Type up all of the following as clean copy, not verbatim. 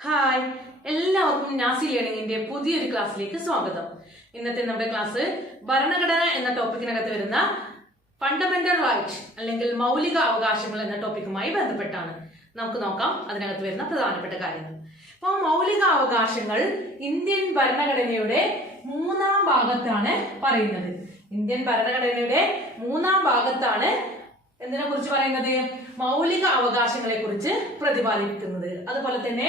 Hi, എല്ലാവർക്കും Nazi ലേണിംഗിന്റെ പുതിയൊരു ക്ലാസ്സിലേക്ക് സ്വാഗതം. ഇന്നത്തെ നമ്മുടെ ക്ലാസ് ഭരണഘടന എന്ന ടോപ്പിക്കിനകത്ത് വരുന്ന ഫണ്ടമെന്റൽ റൈറ്റ് അല്ലെങ്കിൽ മൗലിക അവകാശങ്ങൾ എന്ന ടോപ്പിക്കുമായി ബന്ധപ്പെട്ടാണ്. നമുക്ക് നോക്കാം അതിനകത്ത് വരുന്ന പ്രധാനപ്പെട്ട കാര്യങ്ങൾ. അപ്പോൾ മൗലിക അവകാശങ്ങൾ ഇന്ത്യൻ ഭരണഘടനയുടെ 3-ാം ഭാഗത്താണ് പറയുന്നത്. ഇന്ത്യൻ ഭരണഘടനയുടെ 3-ാം ഭാഗത്താണ് എന്തിനെ കുറിച്ച് പറയുന്നത്? മൗലിക അവകാശങ്ങളെ കുറിച്ച് പ്രതിപാദിക്കുന്നത്. അതുപോലെ തന്നെ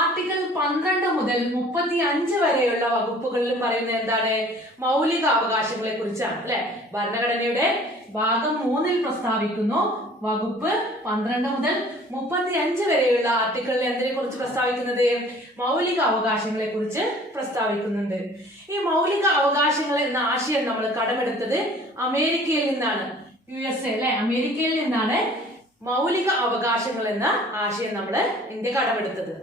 ആർട്ടിക്കിൾ 12 മുതൽ 35 വരെയുള്ള വകുപ്പുകളിൽ പറയുന്നത് എന്താണ്? മൗലിക അവകാശങ്ങളെ കുറിച്ചാണ് അല്ലെ. ഭരണഘടനയുടെ ഭാഗം 3-ൽ പ്രസ്താവിക്കുന്നു. വകുപ്പ് 12 മുതൽ 35 വരെയുള്ള ആർട്ടിക്കിളിൽ എന്തിനെ കുറിച്ച് പ്രസ്താവിക്കുന്നത്? മൗലിക അവകാശങ്ങളെ കുറിച്ച് പ്രസ്താവിക്കുന്നുണ്ട്. ഈ മൗലിക അവകാശങ്ങൾ എന്ന ആശയം നമ്മൾ കടമെടുത്തത് അമേരിക്കയിൽ നിന്നാണ്. USA അല്ലെ, അമേരിക്കയിൽ നിന്നാണ് മൗലിക അവകാശങ്ങൾ എന്ന ആശയം നമ്മൾ ഇന്ത്യ കടമെടുത്തത്.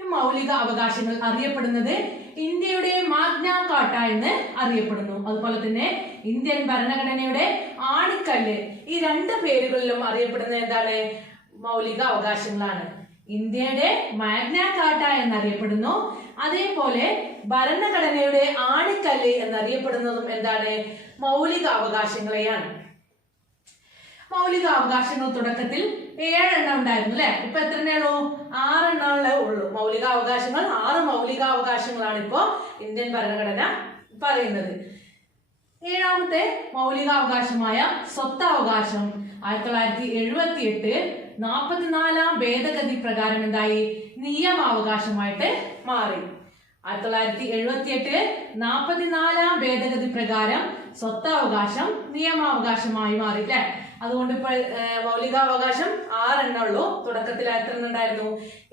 മൗലിക അവകാശങ്ങൾ അറിയപ്പെടുന്നത് ഇന്ത്യയുടെ മാഗ്ന കാർട്ട എന്ന് അറിയപ്പെടുന്നു. അതുപോലെ തന്നെ ഇന്ത്യൻ ഭരണഘടനയുടെ ആണിക്കല്ല്, ഈ 2 പേരുകളിലും അറിയപ്പെടുന്നത് എന്താണ്? മൗലിക അവകാശങ്ങളാണ്. ഇന്ത്യയുടെ മാഗ്ന കാർട്ട എന്നറിയപ്പെടുന്നു. അതേപോലെ ഭരണഘടനയുടെ ആണിക്കല്ല് എന്നറിയപ്പെടുന്നതും എന്താണ്? മൗലിക അവകാശങ്ങളെയാണ്. മൗലിക അവകാശങ്ങൾ തുടക്കത്തിൽ 7 എണ്ണം ഉണ്ടായിരുന്നു അല്ലെ. ഇപ്പൊ എത്ര എണ്ണേ ഉള്ളൂ? 6 എണ്ണേ ഉള്ളൂ. മൗലിക അവകാശങ്ങൾ 6 മൗലിക അവകാശങ്ങളാണ് ഇപ്പോ ഇന്ത്യൻ ഭരണഘടന പറയുന്നത്. 7ാമത്തെ മൗലികാവകാശമായ സ്വത്തവകാശം 1978 44-ാം ഭേദഗതി പ്രകാരം എന്തായി? നിയമാവകാശമായിട്ട് മാറി. 1978 44-ാം ഭേദഗതി പ്രകാരം സ്വത്തവകാശം നിയമാവകാശമായി മാറി അല്ലെ. അതുകൊണ്ട് ഇപ്പോൾ മൗലികാവകാശം 6 എണ്ണേ ഉള്ളൂ. തുടക്കത്തിൽ എത്ര എണ്ണം ഉണ്ടായിരുന്നു?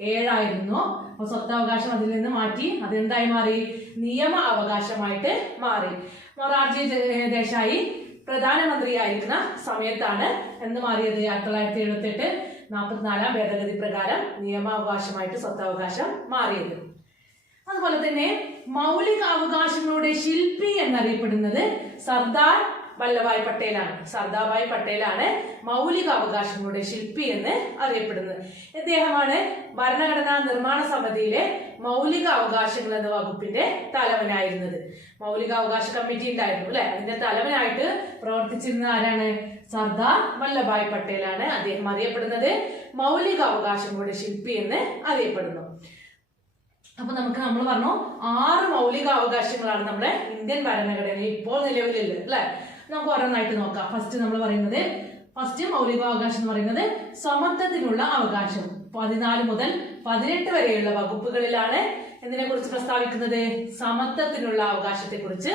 7 ആയിരുന്നു. അപ്പൊ സ്വത്തവകാശം അതിൽ നിന്ന് മാറ്റി അതെന്തായി മാറി? നിയമ അവകാശമായിട്ട് മാറി. മൊറാർജി ദേശായി പ്രധാനമന്ത്രിയായിരിക്കുന്ന സമയത്താണ് എന്ന് മാറിയത്? 1978 44-ാം ഭേദഗതി പ്രകാരം നിയമാവകാശമായിട്ട് സ്വത്തവകാശം മാറിയത്. അതുപോലെ തന്നെ മൗലിക അവകാശങ്ങളുടെ ശില്പി എന്നറിയപ്പെടുന്നത് സർദാർ വല്ലഭായ് പട്ടേലാണ്. സർദാർഭായ് പട്ടേലാണ് മൗലിക അവകാശങ്ങളുടെ ശില്പി എന്ന് അറിയപ്പെടുന്നത്. ഇദ്ദേഹമാണ് ഭരണഘടനാ നിർമ്മാണ സമിതിയിലെ മൗലിക അവകാശങ്ങൾ എന്ന വകുപ്പിന്റെ തലവനായിരുന്നത്. മൗലിക അവകാശ കമ്മിറ്റി ഉണ്ടായിരുന്നു അല്ലെ. അതിന്റെ തലവനായിട്ട് പ്രവർത്തിച്ചിരുന്ന ആരാണ്? സർദാർ വല്ലഭായ് പട്ടേലാണ്. അദ്ദേഹം അറിയപ്പെടുന്നത് മൗലിക അവകാശങ്ങളുടെ ശില്പി എന്ന് അറിയപ്പെടുന്നു. അപ്പൊ നമ്മൾ പറഞ്ഞു 6 മൗലിക അവകാശങ്ങളാണ് നമ്മുടെ ഇന്ത്യൻ ഭരണഘടനയിൽ ഇപ്പോൾ നിലവിലുള്ളത് അല്ലെ. നമുക്ക് ഓരോന്നായിട്ട് നോക്കാം. ഫസ്റ്റ് മൗലികാവകാശം എന്ന് പറയുന്നത് സമത്വത്തിനുള്ള അവകാശം. 14 മുതൽ 18 വരെയുള്ള വകുപ്പുകളിലാണ് എന്തിനെ കുറിച്ച് പ്രസ്താവിക്കുന്നത്? സമത്വത്തിനുള്ള അവകാശത്തെ കുറിച്ച്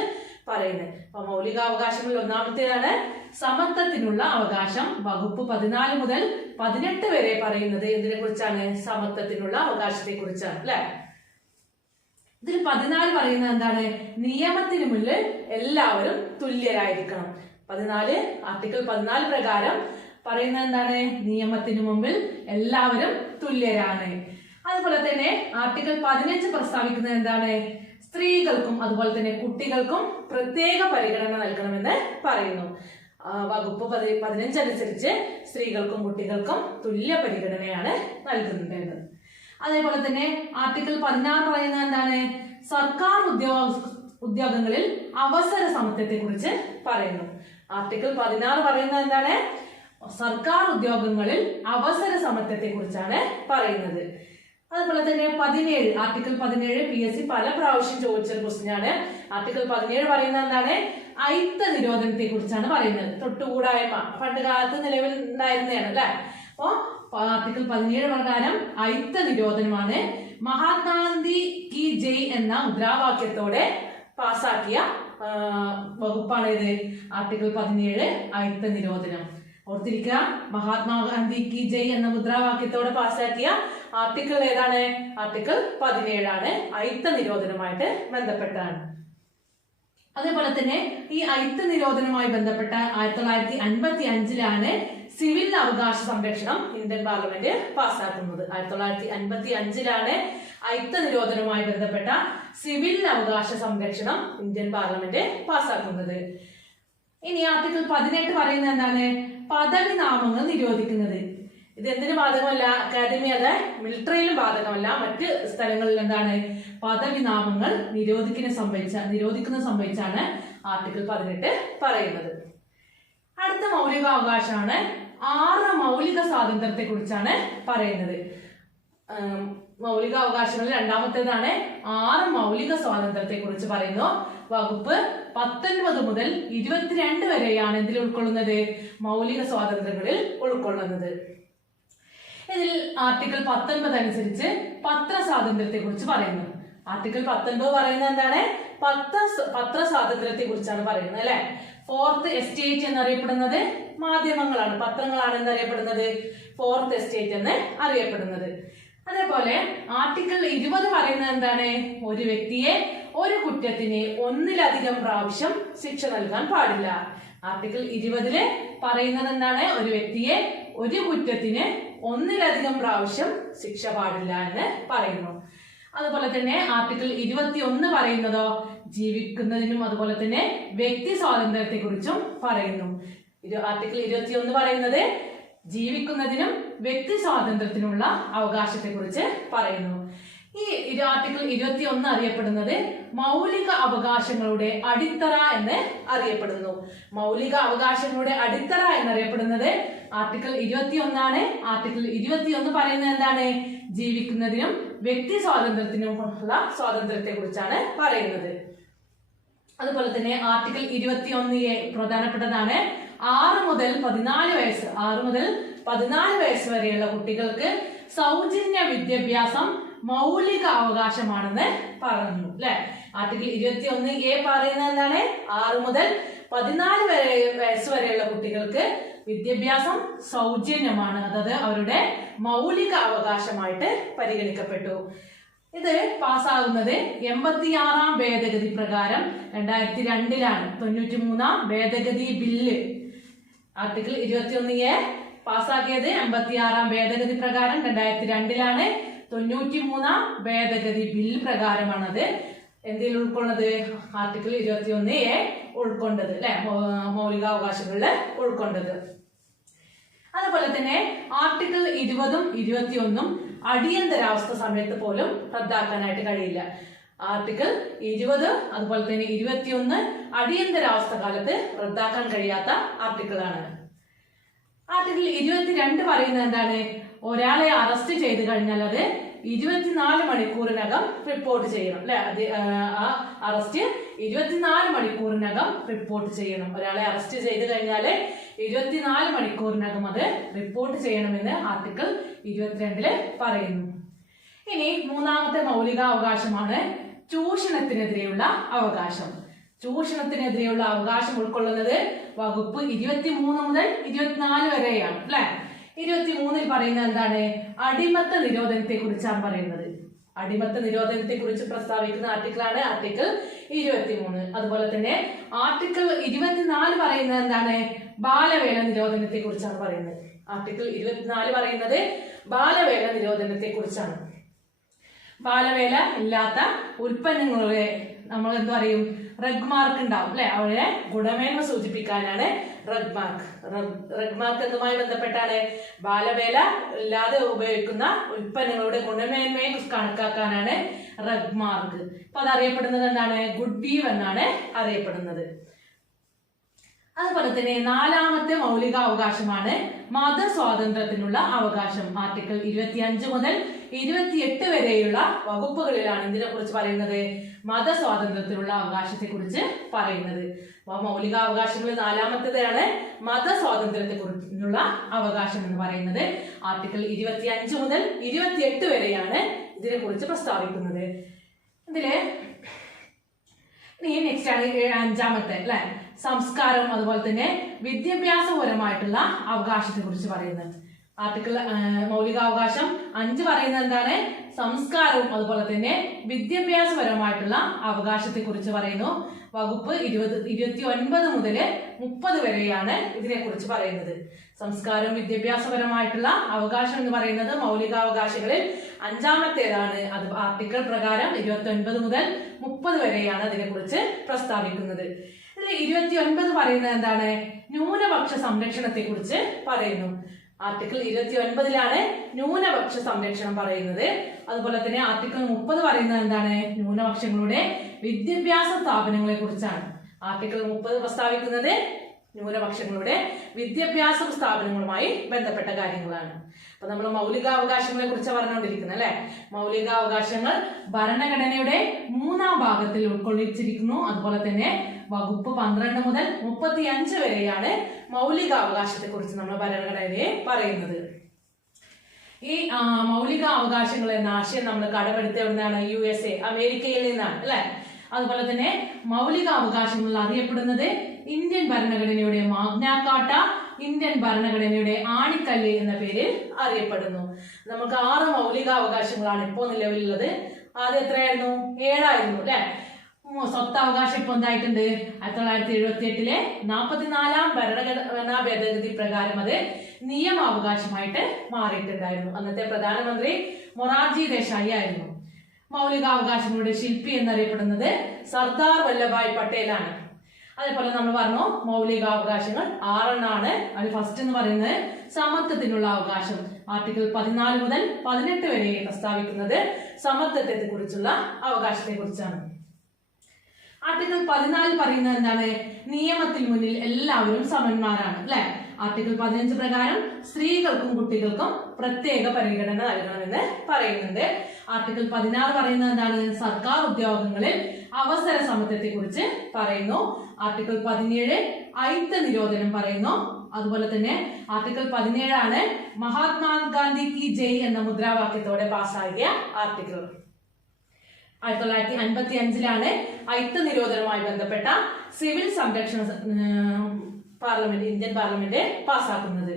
പറയുന്നത്. അപ്പൊ മൗലികാവകാശങ്ങളിൽ 1-ാമത്തേതാണ് സമത്വത്തിനുള്ള അവകാശം. വകുപ്പ് 14 മുതൽ 18 വരെ പറയുന്നത് എന്തിനെ കുറിച്ചാണ്? സമത്വത്തിനുള്ള അവകാശത്തെ കുറിച്ചാണ് അല്ലെ. ഇതിൽ 14 പറയുന്നത് എന്താണ്? നിയമത്തിന് മുന്നിൽ എല്ലാവരും തുല്യരായിരിക്കണം. ആർട്ടിക്കിൾ 14 പ്രകാരം പറയുന്നത് എന്താണ്? നിയമത്തിന് മുമ്പിൽ എല്ലാവരും തുല്യരാണ്. അതുപോലെ തന്നെ ആർട്ടിക്കിൾ 15 പ്രസ്താവിക്കുന്നത് എന്താണ്? സ്ത്രീകൾക്കും അതുപോലെ തന്നെ കുട്ടികൾക്കും പ്രത്യേക പരിഗണന നൽകണമെന്ന് പറയുന്നു. വകുപ്പ് 15 അനുസരിച്ച് സ്ത്രീകൾക്കും കുട്ടികൾക്കും തുല്യ പരിഗണനയാണ് നൽകുന്നുണ്ട്. അതേപോലെ തന്നെ ആർട്ടിക്കിൾ 16 പറയുന്നത് എന്താണ്? സർക്കാർ ഉദ്യോഗങ്ങളിൽ അവസര സമത്വത്തെ കുറിച്ച് പറയുന്നു. ആർട്ടിക്കിൾ 16 പറയുന്നത് എന്താണ്? സർക്കാർ ഉദ്യോഗങ്ങളിൽ അവസര സമത്വത്തെ കുറിച്ചാണ് പറയുന്നത്. അതുപോലെ തന്നെ ആർട്ടിക്കിൾ 17 PSC പല പ്രാവശ്യം ചോദിച്ചൊരു ക്വസ്റ്റ്യൻ ആണ്. ആർട്ടിക്കിൾ 17 പറയുന്നത് എന്താണ്? അയിത്ത നിരോധനത്തെ കുറിച്ചാണ് പറയുന്നത്. തൊട്ടുകൂടായ്മ പണ്ട് കാലത്ത് നിലവിൽ ഉണ്ടായിരുന്നതാണ് അല്ലെ. അപ്പോ ആർട്ടിക്കിൾ 17 പ്രകാരം അയിത്ത നിരോധനമാണ്. മഹാത്മാഗാന്ധി കി ജയ് എന്ന മുദ്രാവാക്യത്തോടെ പാസാക്കിയ വകുപ്പാണ് ഇത്. ആർട്ടിക്കിൾ 17 അയിത്ത നിരോധനം. ഓർത്തിരിക്കുക, മഹാത്മാഗാന്ധി കി ജയ് എന്ന മുദ്രാവാക്യത്തോടെ പാസാക്കിയ ആർട്ടിക്കിൾ ഏതാണ്? ആർട്ടിക്കിൾ 17 ആണ്. അയിത്ത നിരോധനമായിട്ട് ബന്ധപ്പെട്ടാണ്. അതേപോലെ തന്നെ ഈ അയിത്ത നിരോധനവുമായി ബന്ധപ്പെട്ട 1955 സിവിൽ അവകാശ സംരക്ഷണം ഇന്ത്യൻ പാർലമെന്റ് പാസ്സാക്കുന്നത്. 1955 അയിത്ത നിരോധനവുമായി ബന്ധപ്പെട്ട സിവിൽ അവകാശ സംരക്ഷണം ഇന്ത്യൻ പാർലമെന്റ് പാസ്സാക്കുന്നത്. ഇനി ആർട്ടിക്കിൾ 18 പറയുന്നത് എന്താണ്? പദവി നാമങ്ങൾ നിരോധിക്കുന്നത്. ഇത് എന്തിനു ബാധകമല്ല? അക്കാദമി അത് മിലിറ്ററിയിലും ബാധകമല്ല. മറ്റ് സ്ഥലങ്ങളിൽ എന്താണ്? പദവി നാമങ്ങൾ നിരോധിക്കുന്ന സംബന്ധിച്ചാണ് ആർട്ടിക്കിൾ 18 പറയുന്നത്. അടുത്ത മൗലികാവകാശമാണ് 6 മൗലിക സ്വാതന്ത്ര്യത്തെ കുറിച്ചാണ് പറയുന്നത്. മൗലികാവകാശങ്ങളിൽ രണ്ടാമത്തേതാണ് 6 മൗലിക സ്വാതന്ത്ര്യത്തെ കുറിച്ച് പറയുന്നു. വകുപ്പ് 19 മുതൽ 22 വരെയാണ് ഇതിൽ ഉൾക്കൊള്ളുന്നത്? മൗലിക സ്വാതന്ത്ര്യങ്ങളിൽ ഉൾക്കൊള്ളുന്നത്. ഇതിൽ ആർട്ടിക്കിൾ 19 അനുസരിച്ച് പത്രസ്വാതന്ത്ര്യത്തെ കുറിച്ച് പറയുന്നു. ആർട്ടിക്കിൾ 19 പറയുന്നത് എന്താണ്? പത്ര സ്വാതന്ത്ര്യത്തെ കുറിച്ചാണ് പറയുന്നത് അല്ലെ. 4th എസ്റ്റേറ്റ് എന്നറിയപ്പെടുന്നത് മാധ്യമങ്ങളാണ്, പത്രങ്ങളാണ് എന്നറിയപ്പെടുന്നത് 4th എസ്റ്റേറ്റ് എന്ന് അറിയപ്പെടുന്നത്. അതേപോലെ ആർട്ടിക്കിൾ 20 പറയുന്നത് എന്താണ്? ഒരു വ്യക്തിയെ ഒരു കുറ്റത്തിന് ഒന്നിലധികം പ്രാവശ്യം ശിക്ഷ നൽകാൻ പാടില്ല. ആർട്ടിക്കിൾ 20 പറയുന്നത് എന്താണ്? ഒരു വ്യക്തിയെ ഒരു കുറ്റത്തിന് ഒന്നിലധികം പ്രാവശ്യം ശിക്ഷ പാടില്ല എന്ന് പറയുന്നു. അതുപോലെ തന്നെ ആർട്ടിക്കിൾ 21 പറയുന്നതോ ജീവിക്കുന്നതിനും അതുപോലെ തന്നെ വ്യക്തി സ്വാതന്ത്ര്യത്തെ കുറിച്ചും പറയുന്നു. ആർട്ടിക്കിൾ 21 പറയുന്നത് ജീവിക്കുന്നതിനും വ്യക്തി സ്വാതന്ത്ര്യത്തിനുള്ള അവകാശത്തെ കുറിച്ച് പറയുന്നു. ഈ ആർട്ടിക്കിൾ 21 അറിയപ്പെടുന്നത് മൗലിക അവകാശങ്ങളുടെ അടിത്തറ എന്ന് അറിയപ്പെടുന്നു. മൗലിക അവകാശങ്ങളുടെ അടിത്തറ എന്നറിയപ്പെടുന്നത് ആർട്ടിക്കിൾ 21 ആണ്. ആർട്ടിക്കിൾ 21 പറയുന്നത് എന്താണ്? ജീവിക്കുന്നതിനും വ്യക്തി സ്വാതന്ത്ര്യത്തിനുമുള്ള സ്വാതന്ത്ര്യത്തെ കുറിച്ചാണ് പറയുന്നത്. അതുപോലെ തന്നെ ആർട്ടിക്കിൾ 21A പ്രധാനപ്പെട്ടതാണ്. 6 മുതൽ 14 വയസ്സ് വരെയുള്ള കുട്ടികൾക്ക് സൗജന്യ വിദ്യാഭ്യാസം മൗലിക അവകാശമാണെന്ന് പറഞ്ഞു അല്ലെ. ആർട്ടിക്കിൾ 21A പറയുന്നത് എന്താണ്? 6 മുതൽ 14 വയസ്സ് വരെയുള്ള കുട്ടികൾക്ക് വിദ്യാഭ്യാസം സൗജന്യമാണ്, അതായത് അവരുടെ മൗലിക അവകാശമായിട്ട് പരിഗണിക്കപ്പെട്ടു. ഇത് പാസ്സാകുന്നത് 86ാം ഭേദഗതി പ്രകാരം 2002 93ാം ഭേദഗതി ബില്ല്. ആർട്ടിക്കിൾ 21A പാസ്സാക്കിയത് 86ാം ഭേദഗതി പ്രകാരം 2002 93ാം ഭേദഗതി ബില്ല് പ്രകാരമാണത് എന്തിൽ ഉൾക്കൊള്ളത്? ആർട്ടിക്കിൾ 21A ഉൾക്കൊണ്ടത് അല്ലെ, മൗലികാവകാശങ്ങളിൽ ഉൾക്കൊണ്ടത്. അതുപോലെ തന്നെ ആർട്ടിക്കിൾ 20ഉം 21ഉം അടിയന്തരാവസ്ഥ സമയത്ത് പോലും റദ്ദാക്കാനായിട്ട് കഴിയില്ല. ആർട്ടിക്കിൾ 20 അതുപോലെ തന്നെ 21 അടിയന്തരാവസ്ഥ കാലത്ത് റദ്ദാക്കാൻ കഴിയാത്ത ആർട്ടിക്കിളാണ്. ആർട്ടിക്കിൾ 22 പറയുന്നത് എന്താണ്? ഒരാളെ അറസ്റ്റ് ചെയ്ത് കഴിഞ്ഞാൽ അത് 24 മണിക്കൂറിനകം റിപ്പോർട്ട് ചെയ്യണം അല്ലെ. ആ അറസ്റ്റ് 24 മണിക്കൂറിനകം റിപ്പോർട്ട് ചെയ്യണം. ഒരാളെ അറസ്റ്റ് ചെയ്ത് കഴിഞ്ഞാൽ 24 മണിക്കൂറിനകം അത് റിപ്പോർട്ട് ചെയ്യണമെന്ന് ആർട്ടിക്കിൾ 22 പറയുന്നു. ഇനി മൂന്നാമത്തെ മൗലികാവകാശമാണ് ചൂഷണത്തിനെതിരെയുള്ള അവകാശം. ചൂഷണത്തിനെതിരെയുള്ള അവകാശം ഉൾക്കൊള്ളുന്നത് വകുപ്പ് 23 മുതൽ 24 വരെയാണ് അല്ലെ. 23 പറയുന്നത് എന്താണ്? അടിമത്ത നിരോധനത്തെ കുറിച്ചാണ് പറയുന്നത്. അടിമത്ത നിരോധനത്തെ കുറിച്ച് പ്രസ്താവിക്കുന്ന ആർട്ടിക്കിളാണ് ആർട്ടിക്കിൾ 23. അതുപോലെ തന്നെ ആർട്ടിക്കിൾ 24 പറയുന്നത് എന്താണ്? ബാലവേല നിരോധനത്തെ കുറിച്ചാണ് പറയുന്നത്. ആർട്ടിക്കിൾ 24 പറയുന്നത് ബാലവേല നിരോധനത്തെ കുറിച്ചാണ്. ബാലവേല ഇല്ലാത്ത ഉൽപ്പന്നങ്ങളുടെ നമ്മൾ എന്ത് പറയും? റഗ് മാർക്ക് ഉണ്ടാവും അല്ലെ. അവരെ ഗുണമേന്മ സൂചിപ്പിക്കാനാണ് റഗ് മാർക്ക്. റഗ് മാർക്ക് എന്തുമായി ബന്ധപ്പെട്ടാണ്? ബാലവേല ഇല്ലാതെ ഉപയോഗിക്കുന്ന ഉൽപ്പന്നങ്ങളുടെ ഗുണമേന്മയെ കണക്കാക്കാനാണ് റഗ് മാർക്ക്. അപ്പൊ അതറിയപ്പെടുന്നത് എന്താണ്? ഗുഡ് വീവ് എന്നാണ് അറിയപ്പെടുന്നത്. അതുപോലെ തന്നെ നാലാമത്തെ മൗലികാവകാശമാണ് മതസ്വാതന്ത്ര്യത്തിനുള്ള അവകാശം. ആർട്ടിക്കിൾ 25 മുതൽ 28 വരെയുള്ള വകുപ്പുകളിലാണ് ഇതിനെ കുറിച്ച് പറയുന്നത്. മതസ്വാതന്ത്ര്യത്തിനുള്ള അവകാശത്തെ കുറിച്ച് പറയുന്നത്. മൗലികാവകാശങ്ങളിൽ നാലാമത്തേതാണ് മതസ്വാതന്ത്ര്യത്തെ കുറിച്ചുള്ള അവകാശം എന്ന് പറയുന്നത്. ആർട്ടിക്കിൾ 25 മുതൽ 28 വരെയാണ് ഇതിനെ കുറിച്ച് പ്രസ്താവിക്കുന്നത്. ഇതില് നെക്സ്റ്റ് ആണ് 5ാമത്തെ അല്ലെ, സംസ്കാരവും അതുപോലെ തന്നെ വിദ്യാഭ്യാസപരമായിട്ടുള്ള അവകാശത്തെ കുറിച്ച് പറയുന്നത്. ആർട്ടിക്കിൾ മൗലികാവകാശം 5 പറയുന്നത് എന്താണ്? സംസ്കാരവും അതുപോലെ തന്നെ വിദ്യാഭ്യാസപരമായിട്ടുള്ള അവകാശത്തെ കുറിച്ച് പറയുന്നു. വകുപ്പ് 29 മുതൽ 30 വരെയാണ് ഇതിനെ കുറിച്ച് പറയുന്നത്. സംസ്കാരവും വിദ്യാഭ്യാസപരമായിട്ടുള്ള അവകാശം എന്ന് പറയുന്നത് മൗലികാവകാശങ്ങളിൽ 5ാമത്തേതാണ്. അത് ആർട്ടിക്കിൾ പ്രകാരം 29 മുതൽ 30 വരെയാണ് അതിനെ കുറിച്ച് പ്രസ്താവിക്കുന്നത്. ഇതിൽ 29 പറയുന്നത് എന്താണ്? ന്യൂനപക്ഷ സംരക്ഷണത്തെ കുറിച്ച് പറയുന്നു. ആർട്ടിക്കിൾ 29 ന്യൂനപക്ഷ സംരക്ഷണം പറയുന്നത്. അതുപോലെ തന്നെ ആർട്ടിക്കിൾ 30 പറയുന്നത് എന്താണ്? ന്യൂനപക്ഷങ്ങളുടെ വിദ്യാഭ്യാസ സ്ഥാപനങ്ങളെ കുറിച്ചാണ്. ആർട്ടിക്കിൾ 30 പ്രസ്താവിക്കുന്നത് ന്യൂനപക്ഷങ്ങളുടെ വിദ്യാഭ്യാസ സ്ഥാപനങ്ങളുമായി ബന്ധപ്പെട്ട കാര്യങ്ങളാണ്. അപ്പൊ നമ്മൾ മൗലികാവകാശങ്ങളെ കുറിച്ച് പറഞ്ഞുകൊണ്ടിരിക്കുന്നത് അല്ലെ. മൗലികാവകാശങ്ങൾ ഭരണഘടനയുടെ 3-ാം ഭാഗത്തിൽ ഉൾക്കൊള്ളിച്ചിരിക്കുന്നു. അതുപോലെ തന്നെ വകുപ്പ് 12 മുതൽ 35 വരെയാണ് മൗലികാവകാശത്തെ കുറിച്ച് നമ്മൾ ഭരണഘടനയെ പറയുന്നത്. ഈ മൗലിക അവകാശങ്ങൾ എന്ന ആശയം നമ്മൾ കടമെടുത്ത എവിടുന്നാണ്? USA, അമേരിക്കയിൽ നിന്നാണ് അല്ലെ. അതുപോലെ തന്നെ മൗലിക അവകാശങ്ങൾ അറിയപ്പെടുന്നത് ഇന്ത്യൻ ഭരണഘടനയുടെ മാഗ്നാ കാർട്ട, ഇന്ത്യൻ ഭരണഘടനയുടെ ആണിക്കല്ല് എന്ന പേരിൽ അറിയപ്പെടുന്നു. നമുക്ക് 6 മൗലികാവകാശങ്ങളാണ് ഇപ്പോൾ നിലവിലുള്ളത്. ആദ്യം എത്രയായിരുന്നു? 7 ആയിരുന്നു അല്ലെ. സ്വത്തവകാശം ഇപ്പൊ എന്തായിട്ടുണ്ട്? 1978 44-ാം ഭരണഘടനാ ഭേദഗതി പ്രകാരം അത് നിയമാവകാശമായിട്ട് മാറിയിട്ടുണ്ടായിരുന്നു. അന്നത്തെ പ്രധാനമന്ത്രി മൊറാർജി ദേശായി ആയിരുന്നു. മൗലികാവകാശങ്ങളുടെ ശില്പി എന്നറിയപ്പെടുന്നത് സർദാർ വല്ലഭായ് പട്ടേലാണ്. അതേപോലെ നമ്മൾ പറഞ്ഞു മൗലികാവകാശങ്ങൾ 6 അതിൽ ഫസ്റ്റ് എന്ന് പറയുന്നത് സമത്വത്തിനുള്ള അവകാശം. ആർട്ടിക്കിൾ 14 മുതൽ 18 വരെ പ്രസ്താവിക്കുന്നത് സമത്വത്തെ കുറിച്ചുള്ള അവകാശത്തെ കുറിച്ചാണ്. ആർട്ടിക്കിൾ 14 പറയുന്നത് എന്താണ്? നിയമത്തിൽ മുന്നിൽ എല്ലാവരും സമന്മാരാണ് അല്ലെ. ആർട്ടിക്കിൾ 15 പ്രകാരം സ്ത്രീകൾക്കും കുട്ടികൾക്കും പ്രത്യേക പരിഗണന നൽകണമെന്ന് പറയുന്നുണ്ട്. ആർട്ടിക്കിൾ 16 പറയുന്നത് എന്താണ്? സർക്കാർ ഉദ്യോഗങ്ങളിൽ അവസര സമത്വത്തെ കുറിച്ച് പറയുന്നു. ആർട്ടിക്കിൾ 17 അയിത്ത നിരോധനം പറയുന്നു. അതുപോലെ തന്നെ ആർട്ടിക്കിൾ 17 മഹാത്മാഗാന്ധി കി ജയ് എന്ന മുദ്രാവാക്യത്തോടെ പാസ്സാക്കിയ ആർട്ടിക്കിൾ. 1955 അയിത്ത നിരോധനവുമായി ബന്ധപ്പെട്ട സിവിൽ സംരക്ഷണ ഇന്ത്യൻ പാർലമെന്റ് പാസ്സാക്കുന്നത്.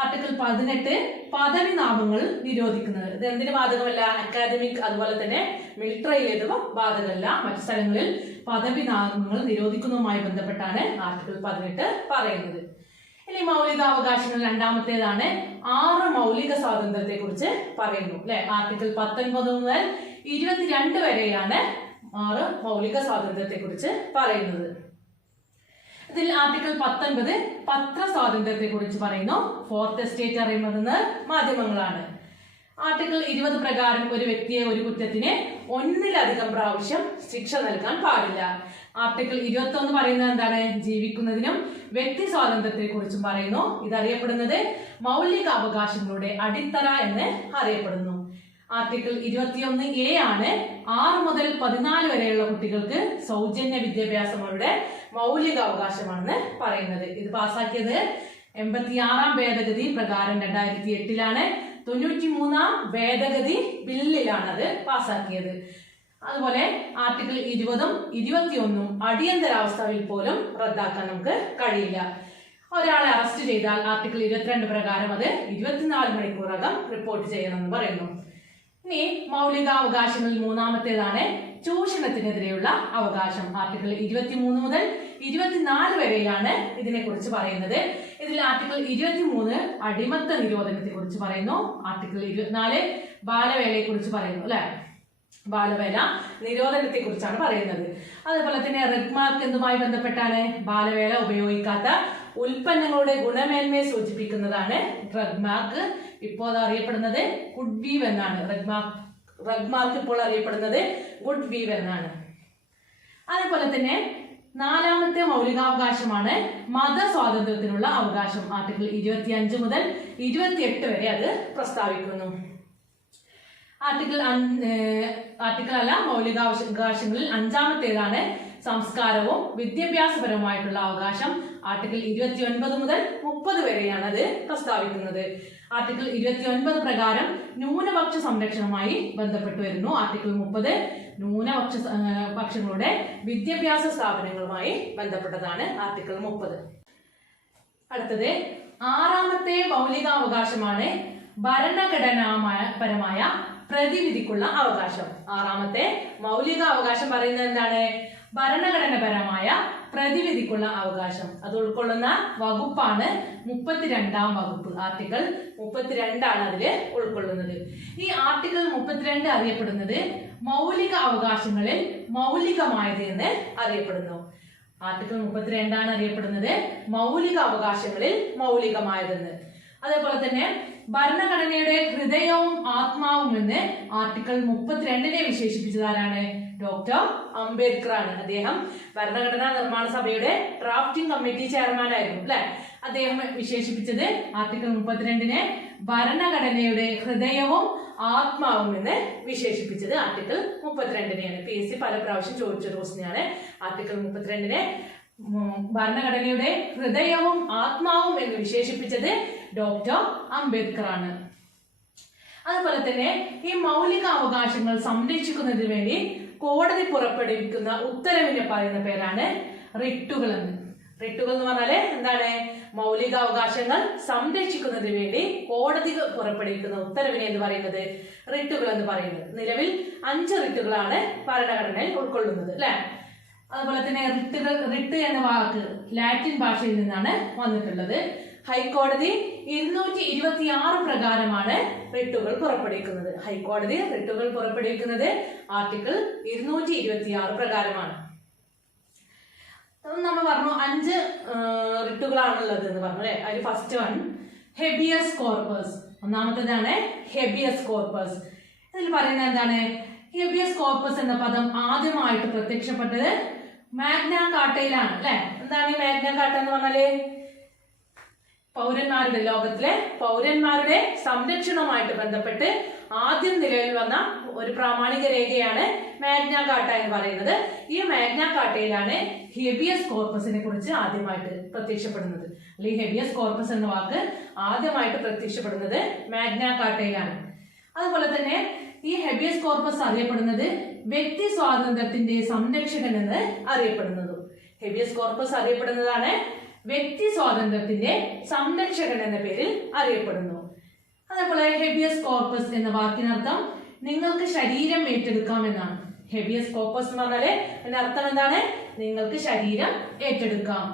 ആർട്ടിക്കിൾ 18 പദവി നാമങ്ങൾ നിരോധിക്കുന്നത്. ഇത് എന്തിനു ബാധകമല്ല? അക്കാദമിക് അതുപോലെ തന്നെ മിലിറ്ററിയിലേത് ബാധകമല്ല. മറ്റു സ്ഥലങ്ങളിൽ പദവി നാമങ്ങൾ നിരോധിക്കുന്നതുമായി ബന്ധപ്പെട്ടാണ് ആർട്ടിക്കിൾ 18 പറയുന്നത്. ഇനി മൗലികാവകാശങ്ങൾ രണ്ടാമത്തേതാണ് 6 മൗലിക സ്വാതന്ത്ര്യത്തെ കുറിച്ച് പറയുന്നു അല്ലെ. ആർട്ടിക്കിൾ 19 മുതൽ 22 വരെയാണ് 6 മൗലിക സ്വാതന്ത്ര്യത്തെ കുറിച്ച് പറയുന്നത്. ഇതിൽ ആർട്ടിക്കിൾ 19 പത്ര സ്വാതന്ത്ര്യത്തെ കുറിച്ച് പറയുന്നു. ഫോർത്ത് എസ്റ്റേറ്റ് അറിയുന്നത് മാധ്യമങ്ങളാണ്. ആർട്ടിക്കിൾ 20 പ്രകാരം ഒരു വ്യക്തിയെ ഒരു കുറ്റത്തിന് 1-ലധികം പ്രാവശ്യം ശിക്ഷ നൽകാൻ പാടില്ല. ആർട്ടിക്കിൾ 21 പറയുന്നത് എന്താണ്? ജീവിക്കുന്നതിനും വ്യക്തി സ്വാതന്ത്ര്യത്തെ കുറിച്ചും പറയുന്നു. ഇതറിയപ്പെടുന്നത് മൗലിക അവകാശങ്ങളുടെ അടിത്തറ എന്ന് അറിയപ്പെടുന്നു. ആർട്ടിക്കിൾ 21A 6 മുതൽ 14 വരെയുള്ള കുട്ടികൾക്ക് സൗജന്യ വിദ്യാഭ്യാസം അവരുടെ മൗലിക അവകാശമാണെന്ന് പറയുന്നത്. ഇത് പാസ്സാക്കിയത് 86-ാം ഭേദഗതി പ്രകാരം 2008 93-ാം ഭേദഗതി ബില്ലിലാണ് അത് പാസ്സാക്കിയത്. അതുപോലെ ആർട്ടിക്കിൾ 20-ഉം 21-ഉം അടിയന്തരാവസ്ഥയിൽ പോലും റദ്ദാക്കാൻ നമുക്ക് കഴിയില്ല. ഒരാളെ അറസ്റ്റ് ചെയ്താൽ ആർട്ടിക്കിൾ 22 പ്രകാരം അത് 24 മണിക്കൂറകം റിപ്പോർട്ട് ചെയ്യണമെന്ന് പറയുന്നു. ഇനി മൗലികാവകാശങ്ങളിൽ മൂന്നാമത്തേതാണ് ചൂഷണത്തിനെതിരെയുള്ള അവകാശം. ആർട്ടിക്കിൾ 23 മുതൽ 24 വരെയാണ് ഇതിനെ കുറിച്ച് പറയുന്നത്. ഇതിൽ ആർട്ടിക്കിൾ 23 അടിമത്ത നിരോധനത്തെ കുറിച്ച് പറയുന്നു. ആർട്ടിക്കിൾ 24 ബാലവേലയെ കുറിച്ച് പറയുന്നു അല്ലെ. ബാലവേല നിരോധനത്തെ കുറിച്ചാണ് പറയുന്നത്. അതുപോലെ തന്നെ റെഡ് മാർക്ക് എന്തുമായി ബന്ധപ്പെട്ടാണ്? ബാലവേല ഉപയോഗിക്കാത്ത ഉൽപ്പന്നങ്ങളുടെ ഗുണമേന്മയെ സൂചിപ്പിക്കുന്നതാണ് റെഡ് മാർക്ക്. ഇപ്പോൾ അത് അറിയപ്പെടുന്നത് ഗുഡ് വീവ് എന്നാണ്. റെഡ് മാർക്ക് ഇപ്പോൾ അറിയപ്പെടുന്നത് ഗുഡ് വീവ് എന്നാണ്. അതേപോലെ തന്നെ 4-ാമത്തെ മൗലികാവകാശമാണ് മതസ്വാതന്ത്ര്യത്തിനുള്ള അവകാശം. ആർട്ടിക്കിൾ 25 മുതൽ 28 വരെ അത് പ്രസ്താവിക്കുന്നു. മൗലികാവകാശങ്ങളിൽ 5-ാമത്തേതാണ് സംസ്കാരവും വിദ്യാഭ്യാസപരവുമായിട്ടുള്ള അവകാശം. ആർട്ടിക്കിൾ 29 മുതൽ 30 വരെയാണ് അത് പ്രസ്താവിക്കുന്നത്. ആർട്ടിക്കിൾ 29 പ്രകാരം ന്യൂനപക്ഷ സംരക്ഷണവുമായി ബന്ധപ്പെട്ടു വരുന്നു. ആർട്ടിക്കിൾ 30 ന്യൂനപക്ഷങ്ങളുടെ വിദ്യാഭ്യാസ സ്ഥാപനങ്ങളുമായി ബന്ധപ്പെട്ടതാണ് ആർട്ടിക്കിൾ 30. അടുത്തത് 6-ാമത്തെ മൗലികാവകാശമാണ് ഭരണഘടനാപരമായ പ്രതിവിധിക്കുള്ള അവകാശം. 6-ാമത്തെ മൗലികാവകാശം പറയുന്നത് എന്താണ്? ഭരണഘടനാപരമായ പ്രതിവിധിക്കുള്ള അവകാശം. അത് ഉൾക്കൊള്ളുന്ന വകുപ്പാണ് 32-ാം വകുപ്പ്. ആർട്ടിക്കിൾ 32 അതില് ഉൾക്കൊള്ളുന്നത്. ഈ ആർട്ടിക്കിൾ 32 അറിയപ്പെടുന്നത് മൗലിക അവകാശങ്ങളിൽ മൗലികമായത് എന്ന് അറിയപ്പെടുന്നു. ആർട്ടിക്കിൾ 32 അറിയപ്പെടുന്നത് മൗലിക അവകാശങ്ങളിൽ മൗലികമായതെന്ന്. അതേപോലെ തന്നെ ഭരണഘടനയുടെ ഹൃദയവും ആത്മാവും എന്ന് ആർട്ടിക്കിൾ 32 വിശേഷിപ്പിച്ചത് ആരാണ്? ഡോക്ടർ അംബേദ്കർ ആണ്. അദ്ദേഹം ഭരണഘടനാ നിർമ്മാണ സഭയുടെ ഡ്രാഫ്റ്റിംഗ് കമ്മിറ്റി ചെയർമാൻ ആയിരുന്നു അല്ലെ. അദ്ദേഹം വിശേഷിപ്പിച്ചത് ആർട്ടിക്കിൾ 32 ഭരണഘടനയുടെ ഹൃദയവും ആത്മാവും എന്ന് വിശേഷിപ്പിച്ചത് ആർട്ടിക്കിൾ 32 PSC പല പ്രാവശ്യം ചോദിച്ച ക്വസ്റ്റ്യനാണ്. ആർട്ടിക്കിൾ 32 ഭരണഘടനയുടെ ഹൃദയവും ആത്മാവും എന്ന് വിശേഷിപ്പിച്ചത് ഡോക്ടർ അംബേദ്കർ ആണ്. അതുപോലെ തന്നെ ഈ മൗലിക അവകാശങ്ങൾ സംരക്ഷിക്കുന്നതിന് വേണ്ടി കോടതി പുറപ്പെടുവിക്കുന്ന ഉത്തരവിനെ പറയുന്ന പേരാണ് റിട്ടുകൾ എന്ന്. റിട്ടുകൾ എന്ന് പറഞ്ഞാല് എന്താണ്? മൗലിക അവകാശങ്ങൾ സംരക്ഷിക്കുന്നതിന് വേണ്ടി കോടതി പുറപ്പെടുവിക്കുന്ന ഉത്തരവിനെ എന്ന് പറയുന്നത് റിട്ടുകൾ എന്ന് പറയുന്നത്. നിലവിൽ 5 റിട്ടുകളാണ് ഭരണഘടനയിൽ ഉൾക്കൊള്ളുന്നത് അല്ലെ. അതുപോലെ തന്നെ റിട്ട് എന്ന വാക്ക് ലാറ്റിൻ ഭാഷയിൽ നിന്നാണ് വന്നിട്ടുള്ളത്. ഹൈക്കോടതി 226 പ്രകാരമാണ് റിട്ടുകൾ പുറപ്പെടുവിക്കുന്നത്. ഹൈക്കോടതി റിട്ടുകൾ പുറപ്പെടുവിക്കുന്നത് ആർട്ടിക്കിൾ 226 പ്രകാരമാണ്. നമ്മൾ പറഞ്ഞു 5 റിട്ടുകളാണുള്ളത് എന്ന് പറഞ്ഞു അല്ലെ. അതിൽ ഫസ്റ്റ് വൺ ഹെബിയസ് കോർപ്പസ്. ഒന്നാമത്തേതാണ് ഹെബിയസ് കോർപ്പസ്. ഇതിൽ പറയുന്നത് എന്താണ്? ഹെബിയസ് കോർപ്പസ് എന്ന പദം ആദ്യമായിട്ട് പ്രത്യക്ഷപ്പെട്ടത് മാഗ്ന കാർട്ടയിലാണ് അല്ലെ. എന്താണ് ഈ മാഗ്ന കാർട്ട എന്ന് പറഞ്ഞാല്? പൗരന്മാരുടെ, ലോകത്തിലെ പൗരന്മാരുടെ സംരക്ഷണവുമായിട്ട് ബന്ധപ്പെട്ട് ആദ്യം നിലവിൽ വന്ന ഒരു പ്രാമാണിക രേഖയാണ് മാഗ്ന കാർട്ട എന്ന് പറയുന്നത്. ഈ മാഗ്ന കാർട്ടയിലാണ് ഹെബിയസ് കോർപ്പസിനെ കുറിച്ച് ആദ്യമായിട്ട് പ്രത്യക്ഷപ്പെടുന്നത്. അല്ലെങ്കിൽ ഹെബിയസ് കോർപ്പസ് എന്ന വാക്ക് ആദ്യമായിട്ട് പ്രത്യക്ഷപ്പെടുന്നത് മാഗ്ന കാർട്ടയിലാണ്. അതുപോലെ തന്നെ ഈ ഹെബിയസ് കോർപ്പസ് അറിയപ്പെടുന്നത് വ്യക്തി സ്വാതന്ത്ര്യത്തിന്റെ സംരക്ഷകൻ എന്ന് അറിയപ്പെടുന്നത്. ഹെബിയസ് കോർപ്പസ് അറിയപ്പെടുന്നതാണ് വ്യക്തി സ്വാതന്ത്ര്യത്തിന്റെ സംരക്ഷകൻ എന്ന പേരിൽ അറിയപ്പെടുന്നു. അതേപോലെ ഹെബിയസ് കോർപ്പസ് എന്ന വാക്കിനർത്ഥം നിങ്ങൾക്ക് ശരീരം ഏറ്റെടുക്കാം എന്നാണ്. ഹെബിയസ് കോർപ്പസ് എന്ന് പറഞ്ഞാല് അതിന്റെ അർത്ഥം എന്താണ്? നിങ്ങൾക്ക് ശരീരം ഏറ്റെടുക്കാം.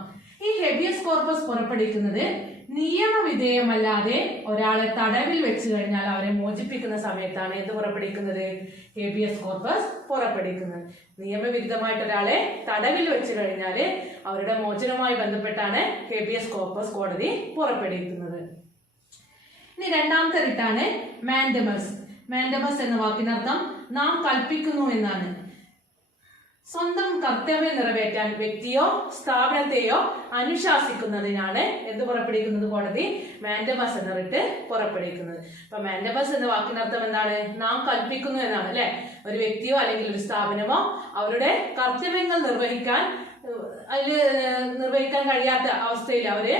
ഈ ഹെബിയസ് കോർപ്പസ് പുറപ്പെടുവിക്കുന്നത് നിയമവിധേയമല്ലാതെ ഒരാളെ തടവിൽ വെച്ച് കഴിഞ്ഞാൽ അവരെ മോചിപ്പിക്കുന്ന സമയത്താണ് എന്ത് പുറപ്പെടുവിക്കുന്നത്? ഹെബിയസ് കോർപ്പസ് പുറപ്പെടുവിക്കുന്നത്. നിയമവിരുദ്ധമായിട്ട് ഒരാളെ തടവിൽ വെച്ച് കഴിഞ്ഞാൽ അവരുടെ മോചനവുമായി ബന്ധപ്പെട്ടാണ് ഹെബിയസ് കോർപ്പസ് കോടതി പുറപ്പെടുവിക്കുന്നത്. ഇനി രണ്ടാമത്തെ റിട്ടാണ് മാൻഡമസ്. മാൻഡമസ് എന്ന വാക്കിനർത്ഥം നാം കൽപ്പിക്കുന്നു എന്നാണ്. സ്വന്തം കർത്തവ്യം നിറവേറ്റാൻ വ്യക്തിയോ സ്ഥാപനത്തെയോ അനുശാസിക്കുന്നതിനാണ് എന്ത് പുറപ്പെടുവിക്കുന്നത്? കോടതി മാൻഡമസ് എന്ന റിട്ട് പുറപ്പെടുവിക്കുന്നത്. അപ്പൊ മാൻഡമസ് എന്ന വാക്കിനർത്ഥം എന്താണ്? നാം കൽപ്പിക്കുന്നു എന്നാണ് അല്ലെ. ഒരു വ്യക്തിയോ അല്ലെങ്കിൽ ഒരു സ്ഥാപനമോ അവരുടെ കർത്തവ്യങ്ങൾ നിർവഹിക്കാൻ കഴിയാത്ത അവസ്ഥയിൽ അവര്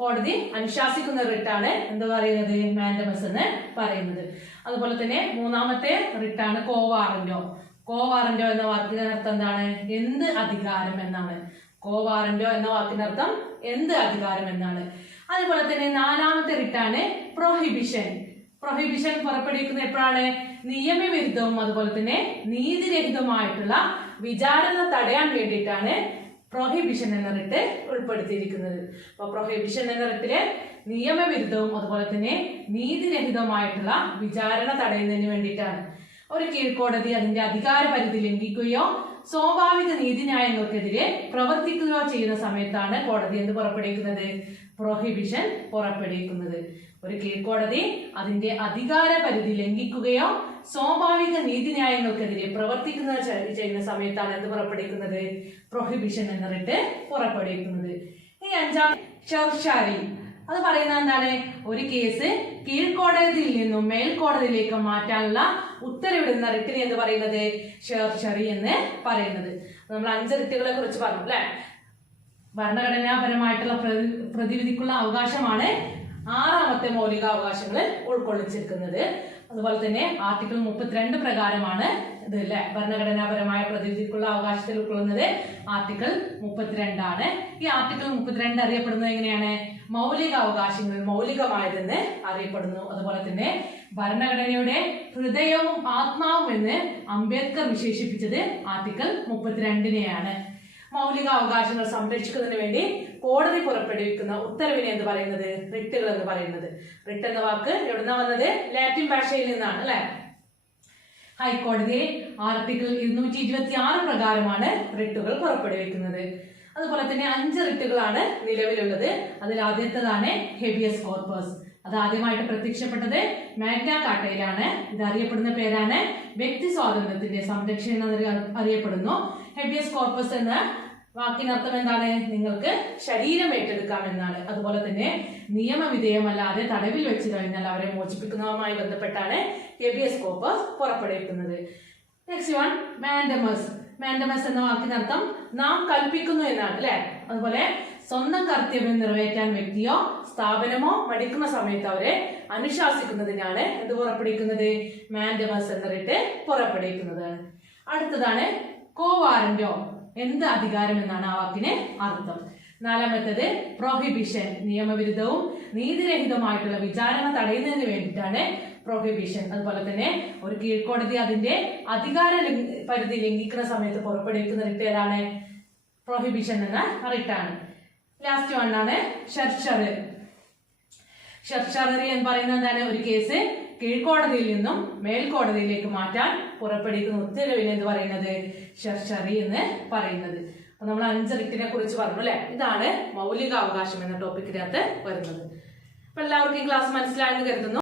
കോടതി അനുശാസിക്കുന്ന റിട്ടാണ് എന്ത് പറയുന്നത്? മാൻഡമസ് എന്ന് പറയുന്നത്. അതുപോലെ തന്നെ മൂന്നാമത്തെ റിട്ടാണ് കോവാറന്റോ. കോവാറന്റോ എന്ന വാക്കിനർത്ഥം എന്താണ്? എന്ത് അധികാരം എന്നാണ്. കോവാറന്റോ എന്ന വാക്കിനർത്ഥം എന്ത് അധികാരം എന്നാണ്. അതുപോലെ തന്നെ നാലാമത്തെ റിട്ടാണ് പ്രൊഹിബിഷൻ. പ്രൊഹിബിഷൻ പുറപ്പെടുവിക്കുന്നത് എപ്പോഴാണ്? നിയമവിരുദ്ധവും അതുപോലെ തന്നെ നീതിരഹിതവുമായിട്ടുള്ള വിചാരണ തടയാൻ വേണ്ടിയിട്ടാണ് പ്രൊഹിബിഷൻ എന്ന റിട്ട് ഉൾപ്പെടുത്തിയിരിക്കുന്നത്. അപ്പൊ പ്രൊഹിബിഷൻ എന്ന റിട്ടില് നിയമവിരുദ്ധവും അതുപോലെ തന്നെ നീതിരഹിതവുമായിട്ടുള്ള വിചാരണ തടയുന്നതിന് വേണ്ടിയിട്ടാണ്. ഒരു കീഴ്ക്കോടതി അതിന്റെ അധികാര പരിധി ലംഘിക്കുകയോ സ്വാഭാവിക നീതിന്യായങ്ങൾക്കെതിരെ പ്രവർത്തിക്കുകയോ ചെയ്യുന്ന സമയത്താണ് കോടതി എന്ത് പുറപ്പെടുവിക്കുന്നത്? പ്രൊഹിബിഷൻ പുറപ്പെടുവിക്കുന്നത്. ഒരു കീഴ്ക്കോടതി അതിന്റെ അധികാര പരിധി ലംഘിക്കുകയോ സ്വാഭാവിക നീതിന്യായങ്ങൾക്കെതിരെ പ്രവർത്തിക്കുകയോ ചെയ്യുന്ന സമയത്താണ് എന്ത് പുറപ്പെടുവിക്കുന്നത്? പ്രൊഹിബിഷൻ എന്ന റിട്ട് പുറപ്പെടുവിക്കുന്നത്. ഈ അഞ്ചാം ഷർഷാരി. അത് പറയുന്നത് എന്താണ്? ഒരു കേസ് കീഴ്ക്കോടതിയിൽ നിന്നും മേൽക്കോടതിയിലേക്ക് മാറ്റാനുള്ള ഉത്തരവിടുന്ന റിട്ടിനെ എന്ന് പറയുന്നത് ഷർഷറി എന്ന് പറയുന്നത്. നമ്മൾ 5 റിട്ടുകളെ കുറിച്ച് പറഞ്ഞു അല്ലെ. ഭരണഘടനാപരമായിട്ടുള്ള പ്രതിവിധിക്കുള്ള അവകാശമാണ് 6ാമത്തെ മൗലിക അവകാശങ്ങൾ ഉൾക്കൊള്ളിച്ചിരിക്കുന്നത്. അതുപോലെ തന്നെ ആർട്ടിക്കിൾ 32 പ്രകാരമാണ് ഇത് അല്ലെ. ഭരണഘടനാപരമായ പ്രതിവിധിക്കുള്ള അവകാശത്തിൽ ഉൾക്കൊള്ളുന്നത് ആർട്ടിക്കിൾ 32 ആണ്. ഈ ആർട്ടിക്കിൾ 32 അറിയപ്പെടുന്നത് എങ്ങനെയാണ്? മൗലിക അവകാശങ്ങൾ മൗലികമായതെന്ന് അറിയപ്പെടുന്നു. അതുപോലെ തന്നെ ഭരണഘടനയുടെ ഹൃദയവും ആത്മാവും എന്ന് അംബേദ്കർ വിശേഷിപ്പിച്ചത് ആർട്ടിക്കിൾ 32നെയാണ്. മൗലിക അവകാശങ്ങൾ സംരക്ഷിക്കുന്നതിന് വേണ്ടി കോടതി പുറപ്പെടുവിക്കുന്ന ഉത്തരവിനെ എന്ന് പറയുന്നത് റിട്ടുകൾ എന്ന് പറയുന്നത്. റിട്ട് എന്ന വാക്ക് എവിടുന്നാ വന്നത്? ലാറ്റിൻ ഭാഷയിൽ നിന്നാണ് അല്ലെ. ഹൈക്കോടതി ആർട്ടിക്കിൾ 226 പ്രകാരമാണ് റിട്ടുകൾ പുറപ്പെടുവിക്കുന്നത്. അതുപോലെ തന്നെ 5 റിട്ടുകളാണ് നിലവിലുള്ളത്. അതിൽ ആദ്യത്തേതാണ് ഹെബിയസ് കോർപ്പസ്. അത് ആദ്യമായിട്ട് പ്രത്യക്ഷപ്പെട്ടത് മാഗ്ന കാർട്ടയിലാണ്. ഇത് അറിയപ്പെടുന്ന പേരാണ് വ്യക്തി സ്വാതന്ത്ര്യത്തിന്റെ സംരക്ഷണം അറിയപ്പെടുന്നു. ഹെബിയസ് കോർപ്പസ് എന്ന വാക്കിനർത്ഥം എന്താണ്? നിങ്ങൾക്ക് ശരീരം ഏറ്റെടുക്കാം എന്നാണ്. അതുപോലെ തന്നെ നിയമവിധേയമല്ലാതെ തടവിൽ വെച്ച് കഴിഞ്ഞാൽ അവരെ മോചിപ്പിക്കുന്നതുമായി ബന്ധപ്പെട്ടാണ് ഹെബിയസ് കോർപ്പസ് പുറപ്പെടുവിക്കുന്നത്. Next one mandamus. മാൻഡമസ് എന്ന വാക്കിനർത്ഥം നാം കൽപ്പിക്കുന്നു എന്നാണ് അല്ലെ. അതുപോലെ സ്വന്തം കർത്തവ്യം നിറവേറ്റാൻ വ്യക്തിയോ സ്ഥാപനമോ മടിക്കുന്ന സമയത്ത് അവരെ അനുശാസിക്കുന്നതിനാണ് എന്ത് പുറപ്പെടുവിക്കുന്നത്? മാൻഡമസ് എന്ന റിട്ട് പുറപ്പെടുവിക്കുന്നതാണ്. അടുത്തതാണ് കോവാറന്റോ. എന്ത് അധികാരം എന്നാണ് ആ വാക്കിന് അർത്ഥം. 4-മത്തേത് പ്രൊഹിബിഷൻ. നിയമവിരുദ്ധവും നീതിരഹിതവുമായിട്ടുള്ള വിചാരണ തടയുന്നതിന് വേണ്ടിയിട്ടാണ് പ്രൊഹിബിഷൻ. അതുപോലെ തന്നെ ഒരു കീഴ്ക്കോടതി അതിന്റെ അധികാര പരിധി ലംഘിക്കുന്ന സമയത്ത് പുറപ്പെടുവിക്കുന്ന റിട്ട് ഏതാണ്? പ്രൊഹിബിഷൻ എന്ന റിട്ടാണ്. ലാസ്റ്റ് വണ്ണാണ് ഷെർഷറി. ഷെർഷറി എന്ന് പറയുന്നത് എന്താണ്? ഒരു കേസ് കീഴ്ക്കോടതിയിൽ നിന്നും മേൽക്കോടതിയിലേക്ക് മാറ്റാൻ പുറപ്പെടുവിക്കുന്ന ഉത്തരവിന് എന്ത് പറയുന്നത്? ഷെർഷറി എന്ന് പറയുന്നത്. അപ്പൊ നമ്മൾ 5 റിട്ടിനെ കുറിച്ച് പറഞ്ഞു അല്ലെ. ഇതാണ് മൗലിക അവകാശം എന്ന ടോപ്പിക്കിനകത്ത് വരുന്നത്. അപ്പൊ എല്ലാവർക്കും ഈ ക്ലാസ് മനസ്സിലായെന്ന് കരുതുന്നു.